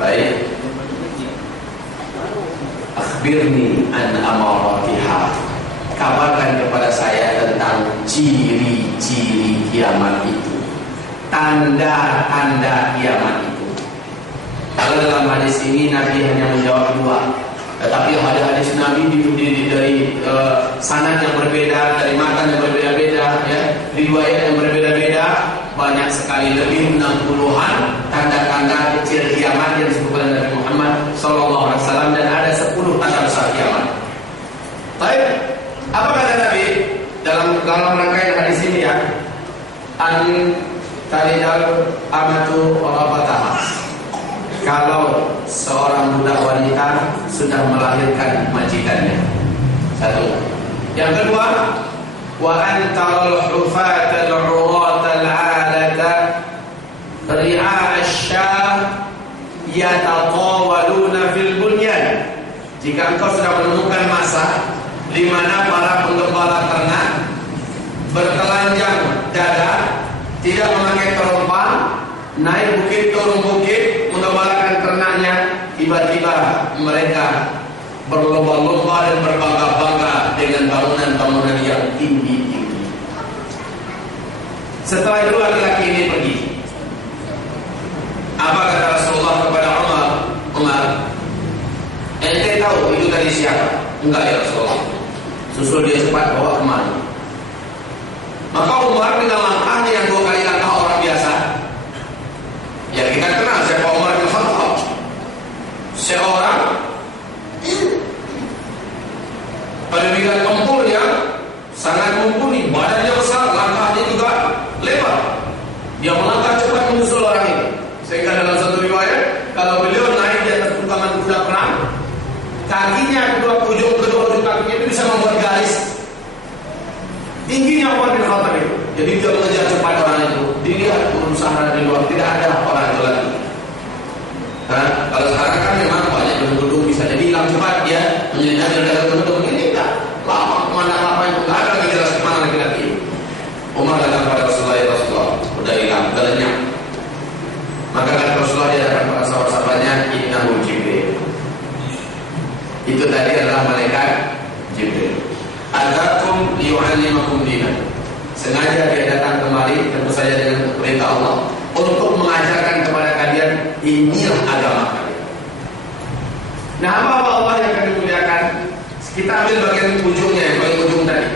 Baik. Akhbirni an amaratiha. Kabarkan kepada saya tentang ciri-ciri kiamat itu, tanda-tanda kiamat itu. Kalau dalam hadis ini Nabi hanya menjawab dua, tetapi ada hadis Nabi dari sanad yang berbeda, dari matan yang berbeda-beda, ya, riwayat yang berbeda-beda, banyak sekali, lebih 60-an tanda-tanda ciri kiamat yang disebutkan oleh Nabi Muhammad SAW, dan ada 10 tanda besar kiamat. Baik, apa kata Nabi dalam rangkaian hadis ini, ya? An talidal amatu rabataha. Kalau seorang budak wanita sudah melahirkan majikannya. Satu. Yang kedua, wa antaral hufatal 'uratal 'alata ri'a asy-syah yatatawaluna fil bunyan. Jika engkau sudah menemukan masa di mana para penggembala ternak bertelanjang dada, tidak memakai terompa, naik bukit turun bukit menggembalakan ternaknya, tiba-tiba mereka berlomba-lomba dan berbangga-bangga dengan bangunan-bangunan yang tinggi-tinggi. Setelah itu laki-laki ini pergi. Apa kata Rasulullah kepada Umar? Ente tahu itu dari siapa? Enggak ya Rasulullah. Susul dia cepat bawa kemana? Maka Umar dengan langkahnya yang 2 kali langkah orang biasa. Ya kita kenal siapa Umar bin Khattab. Seorang pendidikan tempur yang sangat mumpuni, badannya besar, langkahnya juga lebar. Dia melangkah cepat menyusul orang ini. Sehingga dalam satu riwayat, kalau beliau naik di atas tunggangan kuda perang, kakinya kedua ujung kakinya itu bisa membuat garis. Tingginya Umar bin Khattab itu. Jadi dia mengejar cepat orang itu. Dilihat berusaha di luar, tidak ada orang itu lagi. Nah, kalau sekarang kan memang banyak gedung-gedung bisa jadi hilang cepat, dia menyenyap dari gedung ini enggak. Lama kemana apa itu enggak ada lagi jelas kemana lagi. Umar datang pada Rasulullah, udah hilang, udah lenyap. Maka kata Rasulullah dia datang pada sahabat-sahabatnya, innahu Jibril. Itu tadi adalah malaikat Jibril. Atakum liyu'allimakum dinan. Sengaja dia datang kemari, tentu saja dengan perintah Allah, untuk mengajarkan kepada kalian inilah agama kalian. Nah, apa Allah yang akan dimuliakan? Kita ambil bagian ujungnya, yang paling ujung tadi.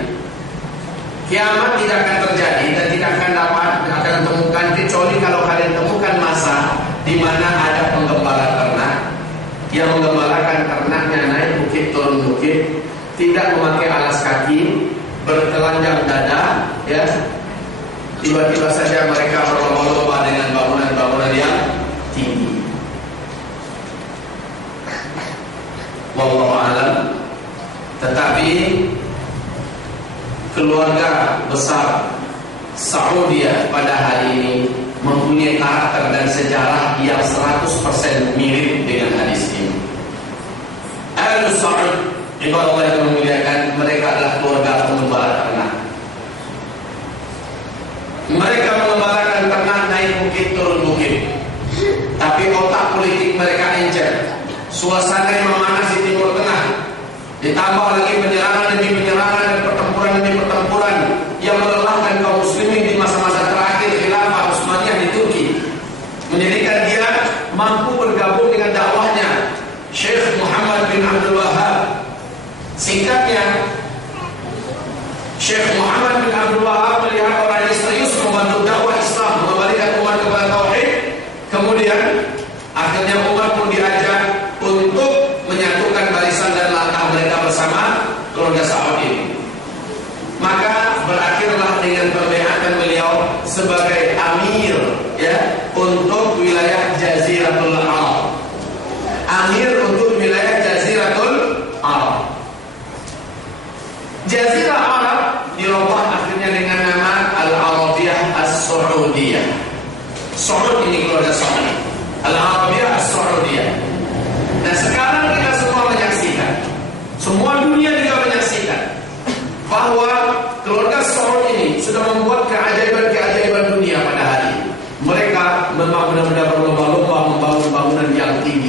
Kiamat tidak akan terjadi dan tidak akan akan temukan kecuali kalau kalian temukan masa di mana ada penggembala ternak yang menggembalakan ternaknya naik bukit turun bukit, tidak memakai alas kaki, bertelanjang dada, ya. Tiba-tiba saja mereka berlomba-lomba dengan bangunan-bangunan yang tinggi. Wallahu a'lam. Tetapi keluarga besar Saudi pada hari ini mempunyai karakter dan sejarah yang 100% mirip dengan hadis ini. Ahlus Saud, ibarat Allah yang memuliakan, mereka adalah keluarga penggembala ternak. Mereka mengembalakan ternak naik bukit turun bukit. Tapi otak politik mereka encer. Suasana yang memanas di Timur Tengah, ditambah lagi penyerangan demi penyerangan dan pertempuran demi pertempuran yang melelahkan kaum muslimin di masa-masa terakhir khilafah Utsmaniyah di Turki, menjadikan dia mampu bergabung dengan dakwahnya Syekh Muhammad bin Abdul Wahhab. Singkatnya, Syekh Muhammad bin Abdul Wahhab melihat orang ini serius membantu dakwah Islam, mengembalikan umat kepada tauhid. Kemudian akhirnya umat pun diajak untuk menyatukan barisan dan langkah mereka bersama keluarga Saudi. Maka berakhirlah dengan pembeatan beliau sebagai amir, ya, untuk wilayah Jaziratul Arab. Amir untuk wilayah Jaziratul Arab. Jazirah Arab dirubah akhirnya dengan nama Al-Arabiyah As-Saudiyah. Saud ini keluarga Saudi. Al-Arabiyah As-Saudiyah. Dan sekarang kita semua menyaksikan, semua dunia juga menyaksikan bahwa keluarga Saud ini sudah membuat keajaiban-keajaiban dunia pada hari ini. Mereka memang benar-benar berlomba-lomba membangun bangunan yang tinggi.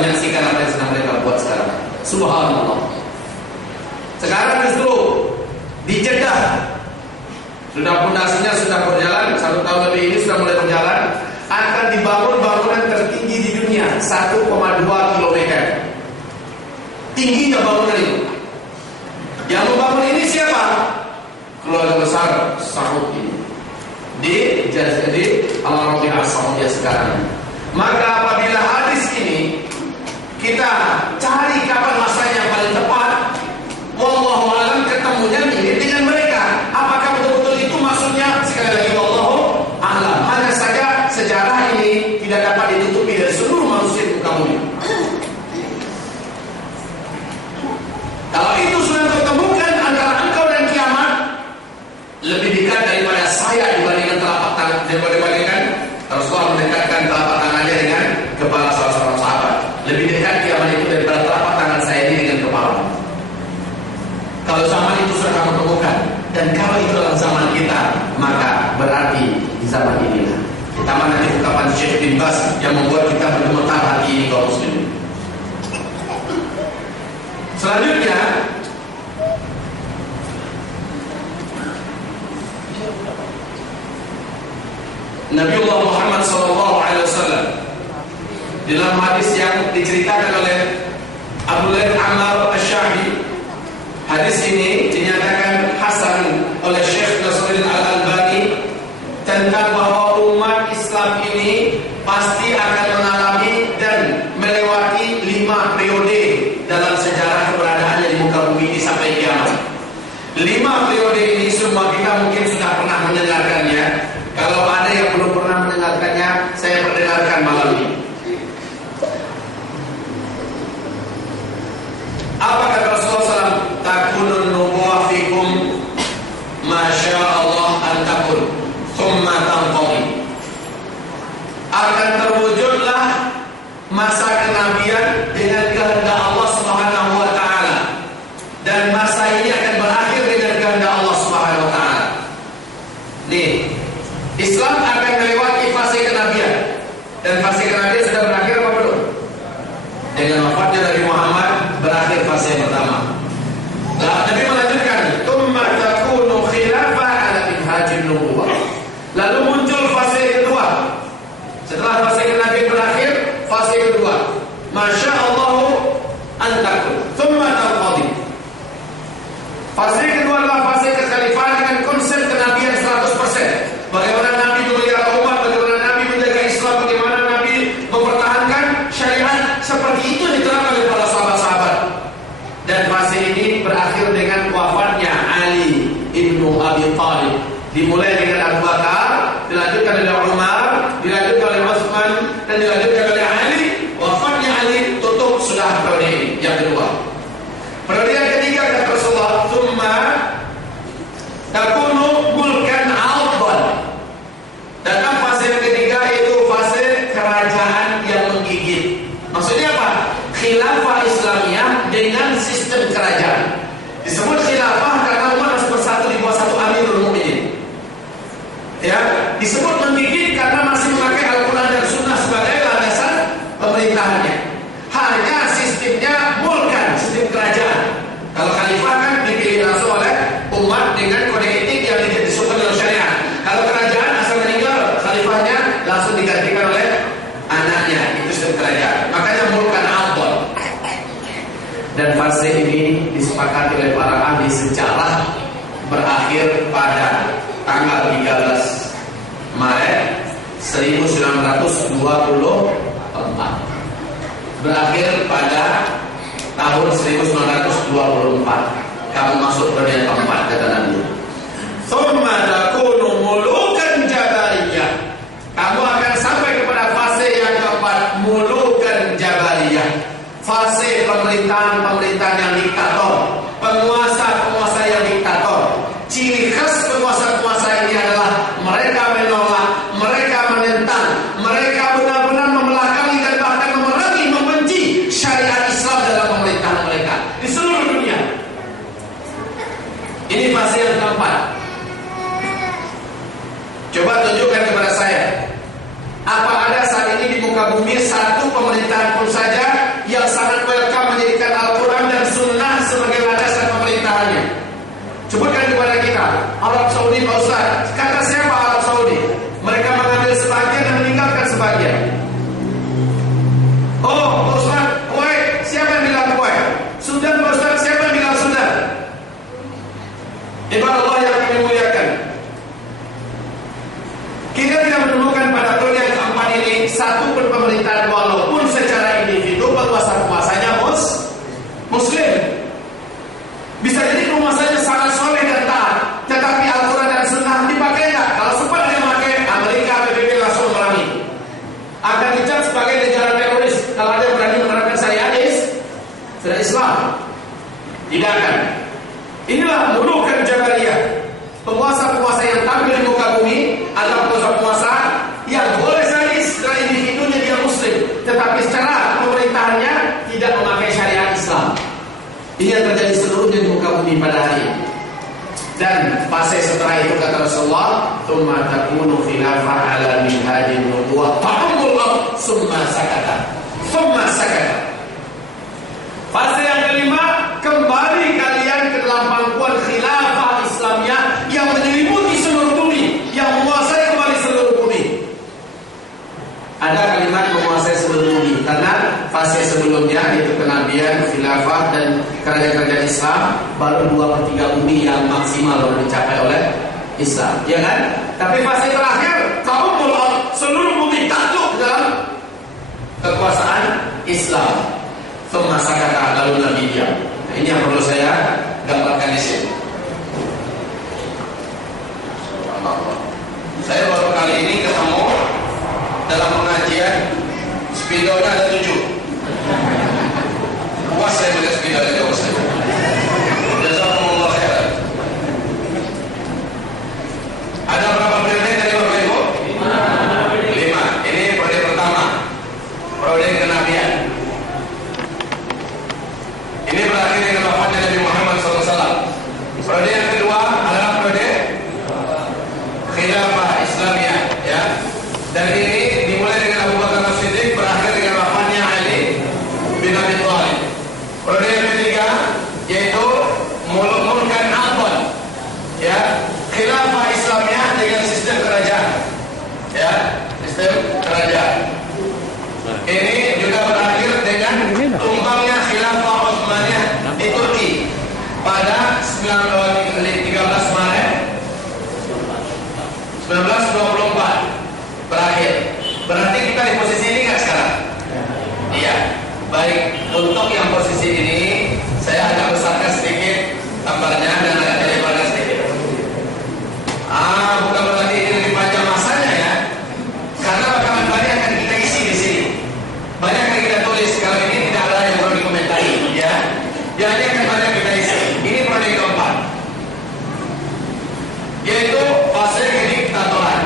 menyaksikan apa yang sedang mereka buat sekarang. Subhanallah. Sekarang justru di Jeddah sudah pondasinya sudah berjalan, 1 tahun lebih ini sudah mulai berjalan, akan dibangun bangunan tertinggi di dunia, 1,2 km. Tingginya bangunan itu. Yang membangun ini siapa? Keluarga besar Saud ini di Al-Rabi'ah Saudiyah sekarang. Maka apabila hadis ini kita cari kapan masanya yang paling tepat, wallahu a'lam ketemunya mirip dengan mereka. Apakah betul-betul itu maksudnya? Sekali lagi wallahu a'lam. Hanya saja sejarah ini tidak dapat ditutupi dari seluruh manusia di muka bumi. Kalau itu sudah ketemukan antara engkau dan kiamat, lebih dekat daripada saya dibandingkan telapak tangan, dibandingkan Rasulullah mendekatkan telapak tangannya dengan kepala salah seorang sahabat. Lebih dekat kiamat itu daripada telapak tangan saya ini dengan kepala. Kalau zaman itu sudah kamu temukan, dan kalau itu dalam zaman kita, maka berarti di zaman inilah. Ditambah nanti ungkapan Syekh bin Baz yang membuat kita bergemetar hati ini kaum muslimin. Selanjutnya, Nabiullah Muhammad SAW dalam hadis yang diceritakan oleh Abdullah bin Ammar Asy-Syafi'i, hadis ini dinyatakan hasan oleh Syekh Nasruddin Al-Albani tentang bahwa umat Islam ini pasti akan mengalami dan melewati 5 periode dalam sejarah keberadaannya di muka bumi ini sampai kiamat. 5 periode ini semua kita mungkin sudah pernah mendengarkannya. Kalau ada yang belum pernah mendengarkannya, saya perdengarkan malam ini. Apa kata Rasulullah SAW? Takunun nubuwah fikum masya Allah an takun thumma tanqadi. Akan terwujudlah masa kenabian dengan kehendak Allah Subhanahu wa taala, dan masa ini akan berakhir dengan kehendak Allah Subhanahu wa taala. Nih, Islam akan melewati fase kenabian, dan fase kenabian sudah berakhir apa belum? Dengan wafatnya Nabi Muhammad berakhir fase yang pertama. Nabi melanjutkan, "Tsumma takunu khilafah ala minhajin nubuwah." Lalu muncul fase kedua. Setelah fase kenabian berakhir, fase kedua. Masya Allah an takun tsumma tanqadi. Fase kedua adalah fase kekhalifahan dengan konsep kenabian 100%. Bagaimana Nabi memelihara umat, bagaimana Nabi menjaga Islam, bagaimana Nabi mempertahankan syariat, seperti itu diterapkan oleh para sahabat-sahabat. Dan fase ini berakhir dengan wafatnya Ali ibnu Abi Thalib. Dimulai dengan Abu Bakar, dilanjutkan oleh Umar, dilanjutkan oleh Utsman, dan dilanjutkan oleh Ali. Wafatnya Ali tutup sudah periode ini yang kedua. Periode yang ketiga kata Rasulullah, "Tsumma takunu mulkan 'adhan." Datang fase yang ketiga, itu fase kerajaan yang menggigit. Maksudnya apa? Khilafah Islamiyah dengan sistem kerajaan. Disebut khilafah karena umat harus bersatu di bawah satu Amirul Mukminin. Ya, disebut menggigit karena masih memakai Al-Quran dan Sunnah sebagai landasan pemerintahannya. Hanya sistemnya mulkan, sistem kerajaan. Kalau khalifah kan dipilih langsung oleh umat dengan kode etik yang disusun dalam syariat. Kalau kerajaan asal meninggal, khalifahnya langsung digantikan oleh anaknya. Itu sistem kerajaan. Makanya mulkan adhan. Dan fase ini disepakati oleh para ahli sejarah berakhir pada tanggal 13 Maret 1924. Berakhir pada tahun 1924. Kamu masuk periode yang keempat, kata Nabi. Tsumma takunu mulukan jabariyah. Kamu akan sampai kepada fase yang keempat, mulukan jabariyah. Fase pemerintahan yang diktator, penguasa yang diktator. Ciri khas penguasa ini adalah mereka menolak, mereka menentang, mereka benar-benar membelakangi dan bahkan memerangi, membenci syariat Islam dalam pemerintahan mereka di seluruh dunia. Ini fase yang keempat. Coba tunjukkan kepada saya, apa ada saat ini di muka bumi satu pemerintahan pun saja sebagian. Oh, Pak Ustaz, Kuwait, siapa yang bilang Kuwait? Sudan, Pak Ustaz, siapa yang bilang Sudan? Ibarat Allah yang kami muliakan, kita tidak menemukan pada tahun yang keempat ini satu pun pemerintahan walaupun secara individu penguasa-penguasanya Muslim. Bisa jadi penguasanya sangat soleh dan taat, tetapi Al-Quran dan Sunnah dipakai enggak? Kalau sempat dia pakai, Amerika PBB langsung merangi, akan dicap sebagai negara teroris kalau ada berani menerapkan syariat Islam. Tidak akan. Inilah mulukan Jabariyah, penguasa-penguasa yang tampil di muka bumi adalah penguasa-penguasa yang boleh saja secara individunya dia Muslim, tetapi secara pemerintahannya tidak memakai syariat Islam. Ini yang terjadi seluruhnya di muka bumi pada hari ini. Dan fase setelah itu kata Rasulullah, "Tsumma takunu khilafah ala minhajin nubuwah ta'amullah summa sakata." Summa sakata. Fase yang kelima, kembali kalian ke dalam pangkuan khilafah Islamnya yang menyelimuti seluruh bumi, yang menguasai kembali seluruh bumi. Ada kalimat menguasai seluruh bumi karena fase sebelumnya yaitu kenabian, khilafah dan kerajaan-kerajaan Islam baru 2/3 bumi yang maksimal baru dicapai oleh Islam, ya kan? Tapi fase terakhir kaum mulak seluruh bumi takluk dalam kekuasaan Islam. Masa kata lalu Nabi diam. Nah, ini yang perlu saya gambarkan di sini. Saya baru kali ini ketemu dalam pengajian spidolnya ada 7. Puas saya melihat spidolnya jauh saja. Jazakumullah khairan. Ada berapa periode tadi Bapak Ibu? 5. Ini periode pertama, periode kenabian. Ini berakhir dengan wafatnya Nabi Muhammad SAW. Periode yang kedua adalah periode khilafah Islamiyah, ya. Dan ini dimulai dengan Abu Bakar As-Siddiq, berakhir dengan wafatnya Ali bin Abi Thalib. Periode yang ketiga yaitu mulkan Abbas, ya. Khilafah Islamiyah dengan sistem kerajaan, ya, sistem kerajaan. Ini juga berakhir dengan tumbangnya khilafah Utsmaniyah di Turki pada 13 Maret 1924 berakhir. Berarti kita di posisi ini nggak sekarang? Iya. Baik, untuk yang posisi ini saya agak besarkan sedikit gambarnya dan agak lebarkan sedikit. Bukan berarti ini lebih panjang masanya, ya. Karena bakalan banyak akan kita isi di sini. Banyak yang kita tulis. Kalau ini tidak ada yang perlu dikomentari, ya. Ya, hanya akan banyak kita isi. Ini periode keempat, yaitu fase kediktatoran.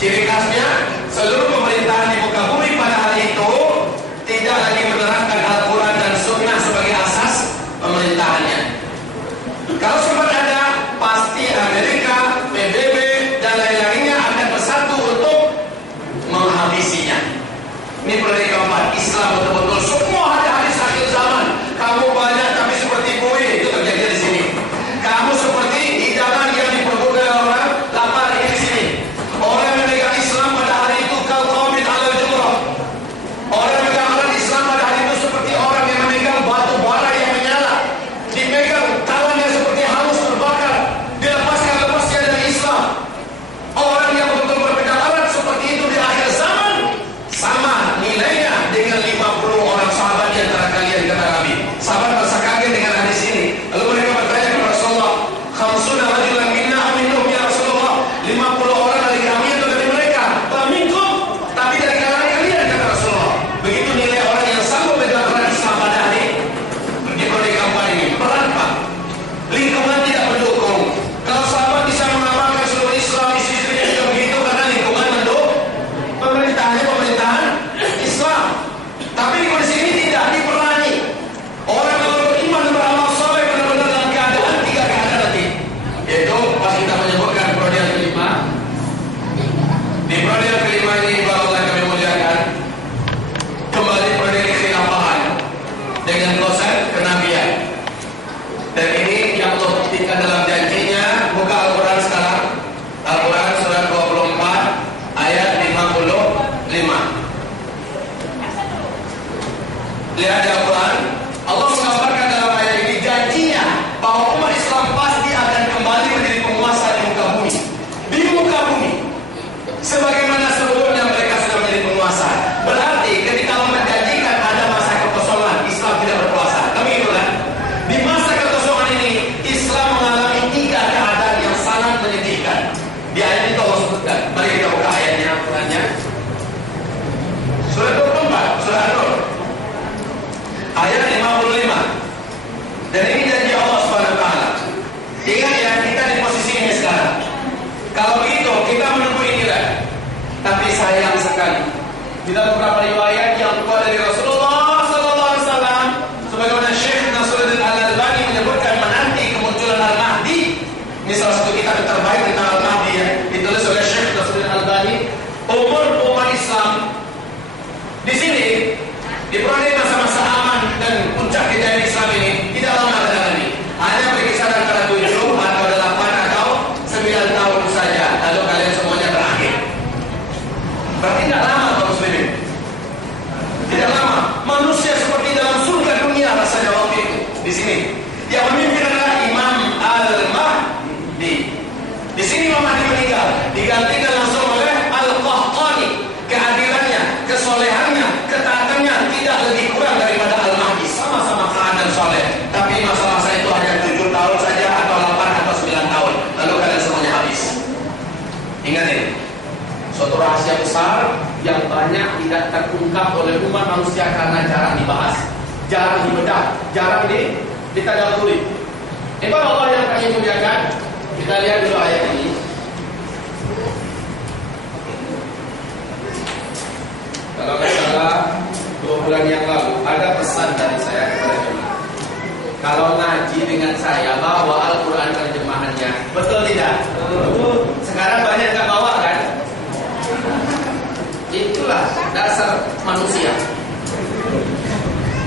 Ciri khasnya seluruh pemerintahan di muka bumi pada hari itu tidak lagi menerapkan Al-Quran dan Sunnah sebagai asas pemerintahannya. Kalau sempat ada, pasti Amerika, PBB dan lain-lainnya akan bersatu untuk menghabisinya. Ini periode keempat. Islam betul-betul semua ada hadis akhir zaman. Kamu banyak tapi seperti buih, itu terjadi di sini. Kamu seperti hidangan yang diperbudak orang lapar, ini di sini. Orang yang memegang Islam pada hari itu kal qabil ala jumrah. Orang yang memegang alat Islam pada hari itu seperti orang yang memegang batu bara yang menyala. Dipegang tangannya seperti hangus terbakar. Dilepaskan dari Islam. Orang yang betul berpegang alat seperti itu di akhir zaman sama nilainya dengan 50 orang sahabat di antara kalian, kata Nabi. Sahabat merasa kaget dengan hadis ini. Lalu mereka bertanya kepada Rasulullah, "Khamsuna rajulan minna aminum ya Rasulullah?" 50 orang dari kami atau dari mereka? "Minkum," tapi dari kalangan kalian, kata Rasulullah. Begitu nilai orang yang sanggup memegang peran Islam pada hari di periode keempat ini. Peran Pak, lingkungan tidak mendukung. Kalau sahabat bisa mengamalkan seluruh Islam, istri-istrinya juga begitu karena lingkungan mendukung. Pemerintahannya pemerintahan Islam. Tapi di kondisi ini tidak diperangi. Orang yang beriman beramal soleh benar-benar dalam keadaan 3 keadaan nanti. Yaitu pas kita menyebutkan periode yang kelima. Di periode yang kelima ini baru kami muliakan kembali periode kekhilafahan dengan konsep kenabian. Dan ini yang Allah buktikan dalam janjinya. Buka Al-Quran sekarang. Al-Quran surat 24 di dalam beberapa riwayat yang keluar dari Rasulullah sallallahu alaihi wasallam, sebagaimana Syekh Nasruddin Al-Albani menyebutkan menanti kemunculan Al-Mahdi. Ini salah satu kitab terbaik tentang Al-Mahdi ya, ditulis oleh Syekh Nasruddin Al-Albani. Umur umat Islam di sini diperoleh masa-masa aman dan puncak kejayaan Islam ini tidak lama lagi. Hanya berkisar antara 7 atau 8 atau 9 tahun saja, lalu kalian semuanya berakhir. Berarti tidak lama kaum muslimin. Tidak lama. Manusia seperti dalam surga dunia rasanya waktu itu. Di sini yang memimpin adalah Imam Al-Mahdi. Di sini Imam Mahdi meninggal, digantikan langsung oleh Al-Qahtani. Keadilannya, kesolehannya, ketaatannya tidak lebih kurang daripada Al-Mahdi. Sama-sama taat dan soleh. Tapi masalah saya itu hanya 7 tahun saja atau 8 atau 9 tahun. Lalu kalian semuanya habis. Ingat ini, suatu rahasia besar yang banyak tidak terungkap oleh umat manusia karena jarang dibahas, jarang dibedah, jarang ditadaburi. Ibadah Allah yang kami muliakan, kita lihat dulu ayat ini. Kalau tidak salah 2 bulan yang lalu ada pesan dari saya kepada jemaah. Kalau ngaji dengan saya bawa Al-Quran terjemahannya, betul tidak? Sekarang banyak nggak bawa kan? Itulah dasar manusia.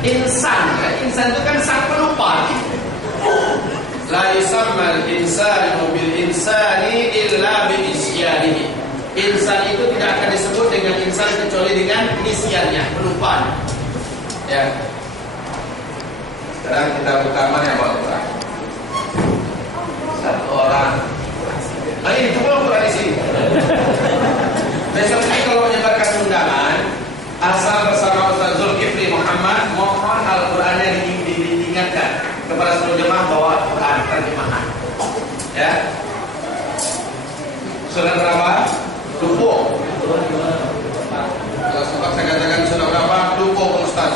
Insan itu kan sang pelupa. La yusammal insanu bil insani illa bi isyanihi. Insan itu tidak akan disebut dengan insan kecuali dengan nisyannya, pelupaan. Ya. Sekarang kita buka mana yang bawa Quran? Satu orang. Ini cuma Quran di sini. Besok ini kalau menyebarkan undangan, asal bersama Ustaz Zulkifli Muhammad, mohon Al-Qurannya diingatkan kepada seluruh jemaah bawa Quran terjemahan. Ya. Sudah berapa? 20. Kalau sempat saya katakan sudah berapa? 20 Ustaz.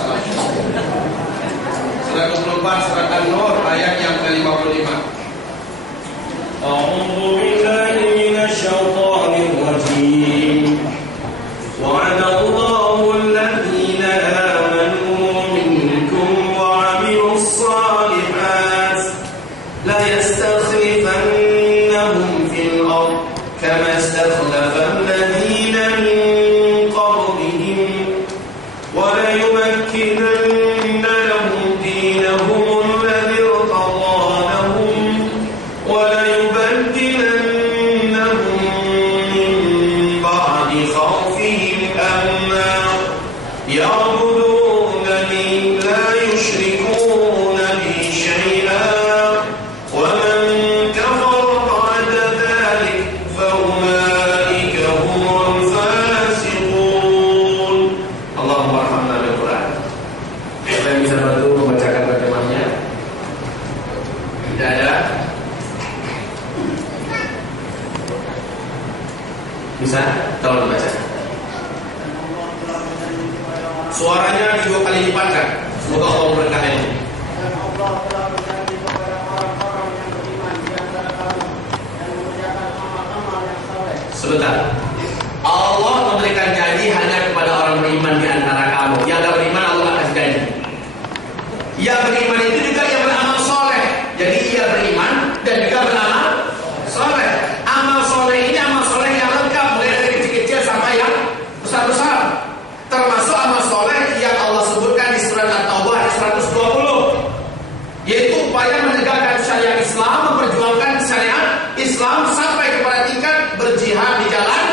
Sudah 24 surat An-Nur ayat yang ke-55. A'udzu billahi minasyaitonir rajim. Wa'adallahu alladhina amanu minkum wa 'amilus shalihat la yastakhlifannahum fil ardh kama istakhlafa alladhina min qablihim wa la yumakkinanna lahum dinahum alladhi irtadaa lahum wa la yubaddilannahum min ba'di khawfihim amna ya'budunani la yushrikuna bi shay'an wa man kafara ba'da dhalik fa ulaika humul fasiqun. Allahumma arhamna bil Quran. Siapa yang bisa bantu membacakan terjemahnya? Tidak ada? Bisa? Tolong dibaca. Suaranya 2 kali lipatkan. Semoga Allah memberkahi. Dan Allah telah berjanji kepada orang-orang yang beriman di antara kamu dan mengerjakan amal-amal yang saleh. Sebentar. Allah memberikan janji hanya kepada orang beriman di antara kamu. Yang tidak beriman Allah akan kasih janji. Yang beriman itu juga yang beramal soleh. Jadi ia beriman dan juga beramal soleh. Amal soleh ini amal soleh yang lengkap, mulai dari kecil-kecil sampai yang besar-besar. Termasuk amal soleh yang Allah sebutkan di surat At-Taubah ayat 120, yaitu upaya menegakkan syariat Islam, memperjuangkan syariat Islam sampai kepada tingkat berjihad di jalan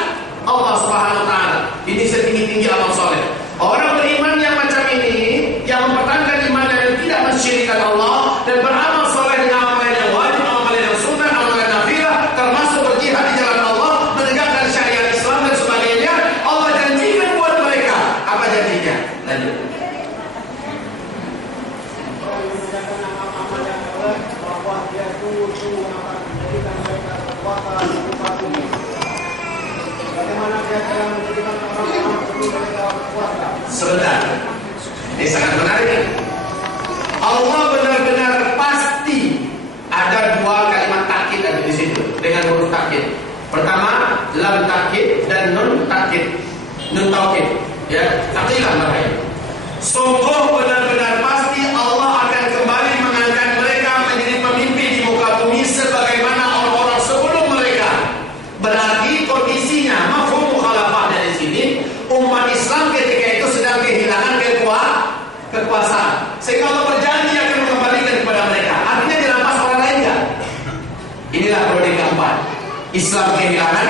Allah Subhanahu wa taala. Ini setinggi-tinggi amal soleh. Orang beriman yang macam ini, yang mempertahankan imannya dan tidak mensyirikkan Allah dan beramal soleh dengan amalan yang wajib, amalan yang sunnah, amalan nafilah, termasuk berjihad di jalan Allah, menegakkan syariat Islam dan sebagainya. Allah janjikan buat mereka. Apa janjinya? Lanjut. Orang yang mengerjakan amal-amal yang saleh, bahwa dia sungguh-sungguh akan menjadikan mereka berkuasa di muka bumi. Bagaimana dia telah menjadikan orang-orang sebelum mereka berkuasa? Sebentar. Ini sangat menarik. Allah benar-benar pasti ada 2 kalimat takkid ada di situ dengan huruf takkid. Pertama, lam takkid dan nun takkid. Nun taukid. Ya, takilan mereka. Sungguh benar-benar pasti Allah akan kembali mengangkat mereka menjadi pemimpin di muka bumi sebagaimana orang-orang sebelum mereka. Berarti kondisinya mafhum mukhalafah dari sini, umat Islam ketika itu sedang kehilangan kekuasaan. Sehingga Allah berjanji akan mengembalikan kepada mereka. Artinya dirampas orang lain enggak? Inilah periode keempat. Islam kehilangan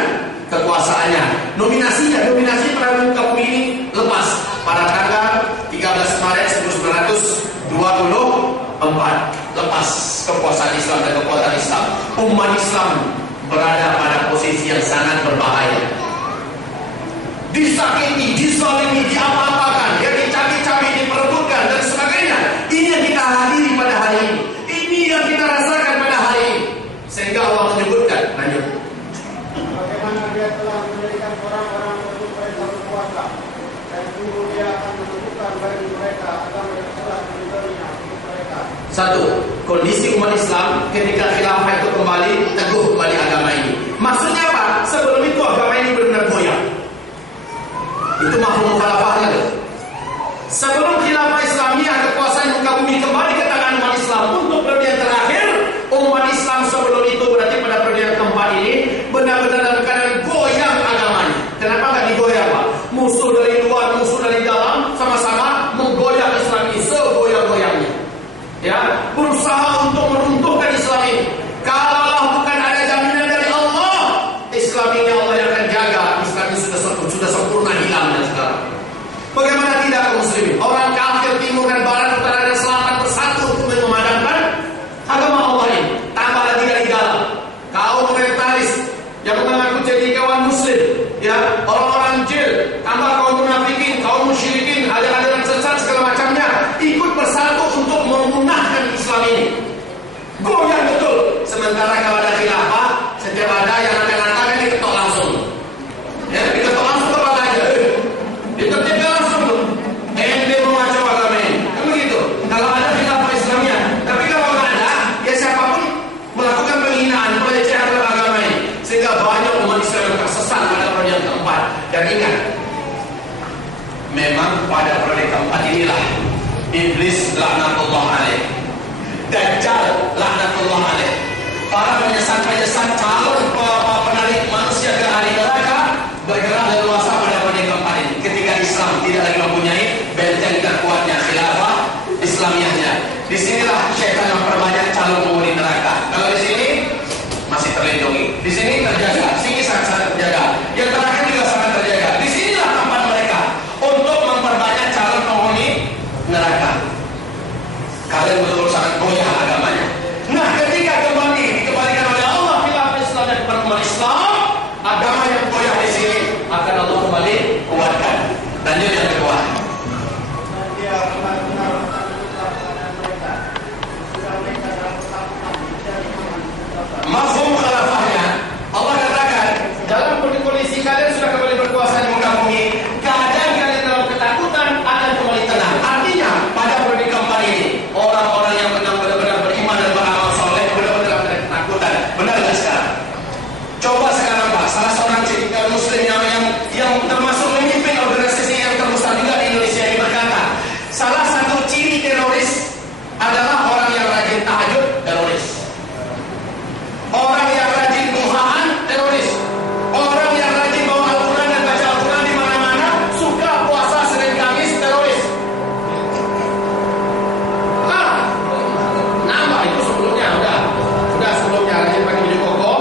kekuasaannya. Dominasi pada muka bumi ini lepas pada tanggal 13 Maret 1924. Lepas kekuasaan Islam dan kekuatan Islam. Umat Islam berada pada posisi yang sangat berbahaya. Disakiti, dizalimi, diapa-apakan, ya dicaci-caci, diperebutkan dan sebagainya. Ini yang kita hadiri pada hari ini. Ini yang kita rasakan pada hari ini. Sehingga Allah menyebutkan, lanjut. Bagaimana dia telah menjadikan orang-orang untuk mereka berkuasa, dan dulu dia akan menentukan bagi mereka agama yang telah diberinya untuk mereka. Satu, kondisi umat Islam ketika khilafah itu kembali teguh kembali agama ini. Maksudnya apa? Sebelum itu agama ini benar-benar goyah. Itu mafhum mukhalafahnya tuh. Sebelum khilafah Islamiyah kekuasaan muka bumi kembali ke tangan umat Islam untuk periode yang terakhir, umat Islam sebelum itu berarti pada periode yang keempat ini benar-benar dalam keadaan goyang agamanya. Kenapa nggak digoyang, Pak? Musuh dari luar, musuh dari dalam sama-sama menggoyang Islam ini segoyang-goyangnya. Ya, berusaha untuk meruntuhkan Islam ini. Kalaulah bukan ada jaminan dari Allah, Islam ini Allah yang akan jaga. Islam ini sudah sempurna hilang dan sekarang. Bagaimana tidak kaum muslimin? Orang kafir timur dan barat, utara dan selatan bersatu untuk memadamkan agama Allah ini. Tambah lagi dari dalam. Kaum orientalis yang mengaku jadi kawan muslim, ya, orang-orang jil, tambah kaum munafikin, kaum musyrikin, ajaran-ajaran sesat segala macamnya ikut bersatu untuk memunahkan Islam ini. Goyang betul. Sementara kalau ada khilafah, setiap ada yang akan diketok langsung. Ya, diketok langsung kepala aja. Ditertibkan langsung tuh. Ente mengacau agama ini. Kan begitu. Kalau ada khilafah Islamnya, tapi kalau nggak ada, ya siapapun melakukan penghinaan, pelecehan terhadap agama ini. Sehingga banyak umat Islam yang tersesat pada periode yang keempat. Dan ingat, memang pada periode keempat inilah iblis laknatullah alaih, Dajjal laknatullah alaih, para penyesak-penyesak calon penarik manusia ke ahli neraka bergerak leluasa pada periode keempat ini. Ketika Islam tidak lagi mempunyai benteng terkuatnya khilafah Islamiyahnya, disinilah syaitan memperbanyak calon penghuni neraka. Kalau di sini masih terlindungi, di sini terjaga, sini sangat terjaga, yang terakhir juga sangat terjaga. Di sinilah tempat mereka untuk memperbanyak calon penghuni neraka. Kalian betul-betul sangat goyah agamanya. Nah, ketika dikembalikan oleh Allah khilafah Islam dan perkembangan Islam, agama yang goyah di sini akan Allah kembali kuatkan. Lanjut yang kedua. Dan dia benar-benar akan menentukan kepada mereka. Sudah mereka dalam ketakutan dari Tuhan. Mafhum khalafahnya, Allah katakan dalam kondisi kalian sudah kembali berkuasa di muka bumi, keadaan kalian dalam ketakutan akan kembali tenang. Artinya pada periode keempat ini orang-orang yang benar-benar beriman dan beramal soleh benar-benar dalam ketakutan. Benar nggak sekarang? Coba sekarang Pak, salah seorang muslim yang termasuk memimpin organisasi yang terbesar juga di Indonesia ini berkata, salah satu ciri teroris adalah orang yang rajin tahajud, teroris. Orang yang rajin duhaan, teroris. Orang yang rajin bawa Al-Quran dan baca Al-Quran di mana-mana, suka puasa Senin Kamis, teroris. Nambah itu sebelumnya sudah sebelumnya rajin pakai baju koko,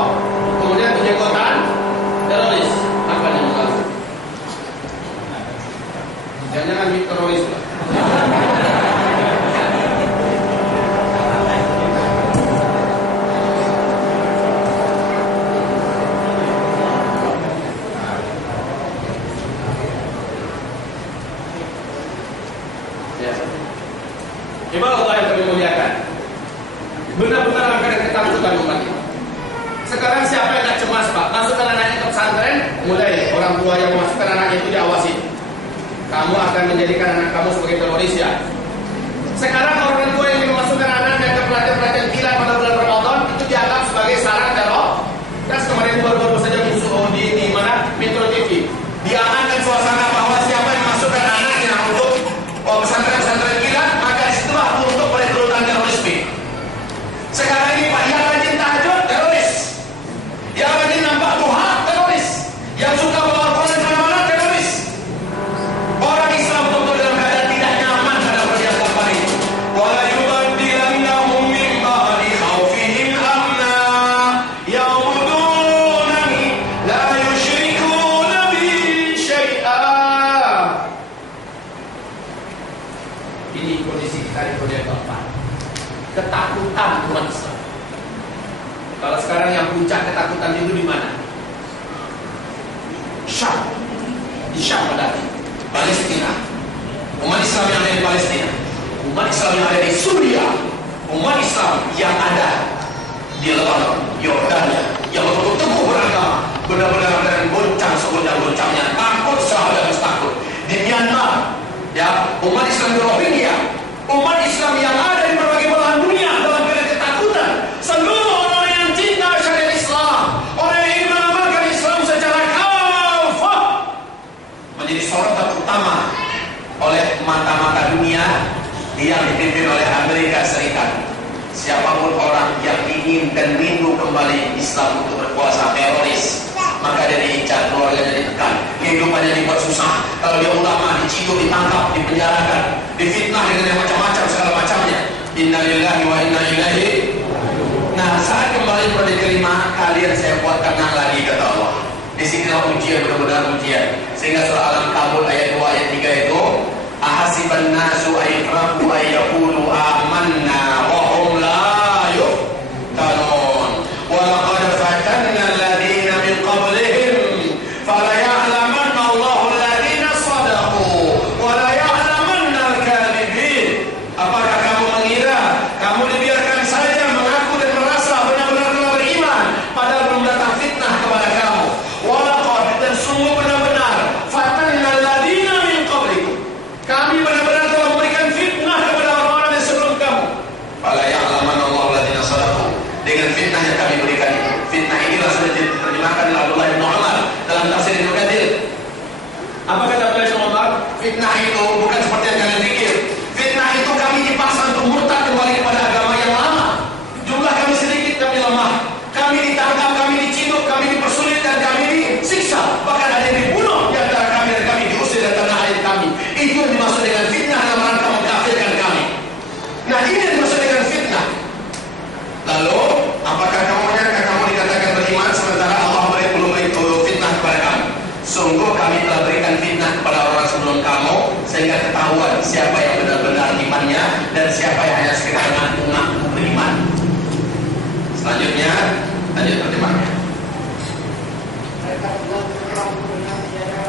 kemudian jenggotan, teroris. Apa yang lalu? Jangan teroris. Ibadah Allah yang kami muliakan, benar-benar akan ketakutan umat ini. Sekarang siapa yang tak cemas, Pak? Masukkan anaknya ke pesantren, mulai orang tua yang memasukkan anaknya itu diawasi. Kamu akan menjadikan anak kamu sebagai teroris ya. Sekarang orang tua yang memasukkan anaknya ke pelatihan kilat pada bulan Ramadan itu dianggap sebagai sarang teror. Dan kemarin baru saja musuh di mana Metro TV dianggap suasana bahwa siapa yang masuk sekalipun yang keempat. Ketakutan umat Islam. Kalau sekarang yang puncak ketakutan itu di mana? Syam. Di Syam ada Palestina. Umat Islam yang ada di Palestina, umat Islam yang ada di Suriah, umat Islam yang ada di Lebanon, Yordania, yang betul-betul teguh beragama, benar-benar goncang segoncang-goncangnya, takut sahabat harus takut. Di Myanmar, ya, umat Islam di Rohingya, umat Islam yang ada di berbagai belahan dunia dalam keadaan ketakutan. Seluruh orang yang cinta syariat Islam, orang yang ingin mengamalkan Islam secara kafah, menjadi sorotan utama oleh mata-mata dunia yang dipimpin oleh Amerika Serikat. Siapapun orang yang ingin dan rindu kembali Islam untuk berkuasa, teroris, maka dia diincar, keluarganya ditekan, kehidupannya dibuat susah. Kalau dia ulama, diciduk, ditangkap, dipenjarakan, difitnah dengan yang macam-macam, segala macamnya. Inna lillahi wa inna ilaihi. Nah, saat kembali pada kelima, kalian saya buatkan yang lagi, kata Allah. Di sinilah ujian, benar-benar ujian. Sehingga surah Al-Ankabut ayat 2 ayat 3 itu, ahasiban nasu ayyatraku ayyakulu amanna wa hum la yuftanun wa laqad fatanna alladhina min qablihim fala ya'lamanna Allahu alladhina sadaqu wa la ya'lamanna al-kadhibin. Apakah kamu mengira kamu dibiarkan saja mengaku dan merasa benar-benar telah beriman padahal belum datang fitnah kepada kamu? Wa laqad, dan sungguh benar-benar, fatanna alladhina min qablikum, kami benar-benar telah memberikan fitnah kepada orang-orang yang sebelum kamu. Fala ya'lamanna Allahu alladhina sadaqu, dengan fitnah yang kami berikan itu. Fitnah inilah sudah diterjemahkan oleh Abdullah bin Umar dalam tafsir Ibnu Katsir. Apa kata Abdullah bin Umar? Fitnah itu bukan seperti yang kalian pikir. Fitnah itu kami dipaksa untuk murtad kembali kepada agama yang lama. Jumlah kami sedikit, kami lemah. Kami ditangkap, kami diciduk, kami dipersulit, dan kami disiksa. Bahkan ada yang dibunuh di antara kami, dan kami diusir dari tanah air kami. Itu yang dimaksud dengan fitnah dalam rangka mengkafirkan kami. Nah, ini yang dimaksud dengan fitnah. Lalu, apakah kamu menyangka kamu dikatakan beriman sementara Allah belum beri fitnah kepada kamu? Sungguh kami telah berikan fitnah kepada orang sebelum kamu, sehingga ketahuan siapa yang benar-benar imannya dan siapa yang hanya sekedar ngaku-ngaku beriman. Selanjutnya, lanjut terjemahnya. Mereka telah berperang dengan tiada